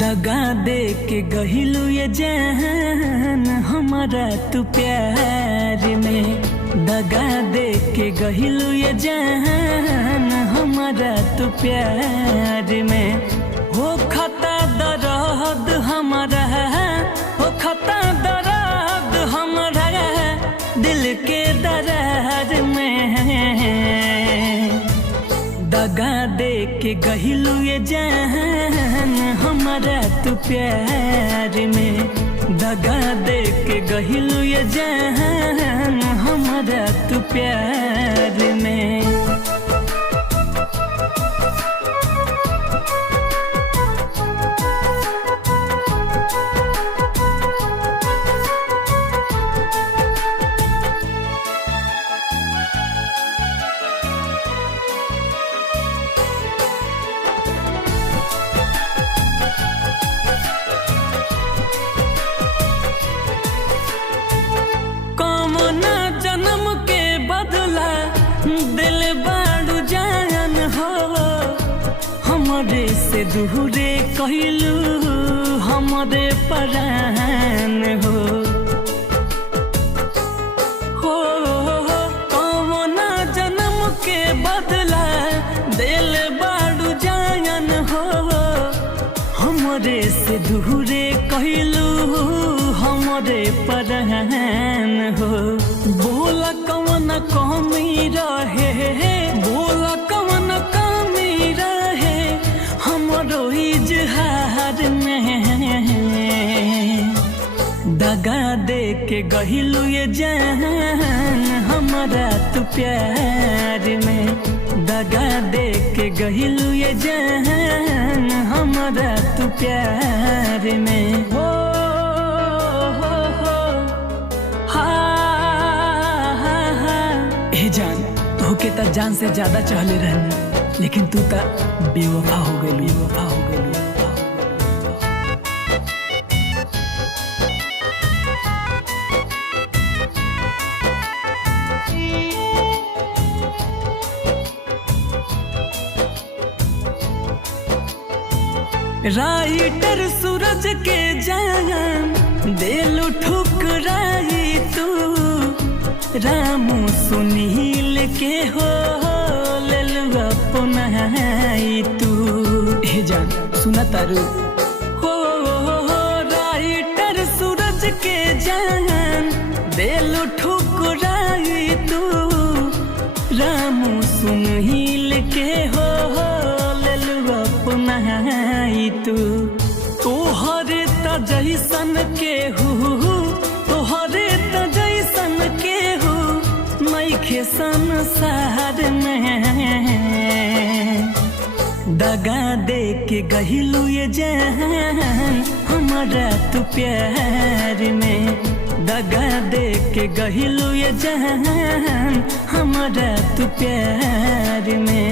दगा दे के गहिलू ये जान हमारा तू प्यार में। दगा दे के गहिलू ये जान हमारा तू प्यार में। हो खता दर्द हमारा, हो खता दर्द हमारा दिल के दरार में। दगा दे के गहिलू ये जान हमारा तू प्यार में। दगा दे के गहिलू ये जान हमारा तू प्यार में। जन्म के बदला दिल बाड़ू जान हो, हमरे से दूरे कहलू हमरे परान हो। कौना जन्म के बदला दिल बाड़ू जान हो, हमरे से दूरे कहलू हमरे परान हो। बोला कवन कमी रहे, बोला कवन कमी रहे हमरो इजहार में। दगा दे के गहिलू ये जान हमारा तू प्यार में। दगा दे के गहिलू ये जान हमारा तू प्यार में। हो जान तोहके त जान से ज्यादा चाहले रहनी, लेकिन तू त बेवफा हो गई, बेवफा हो गई। राइटर सूरज के जान दिल ठुकराई तू, रामू सुनील के हो लेलुआ पुनाई तू। हे जान सुना तारू हो राइटर सूरज के जान दिल ठुकराई तू, रामू सुनील के हो लेलुआ पुनाई तू। तोहरे त जैसन के हूँ, तोहरे त जैसन के हूँ नइखे संसार में। दगा दे के गहिलू ये जान हमारा तू प्यार में। दगा दे के गहिलू ये जान हमारा तू प्यार में।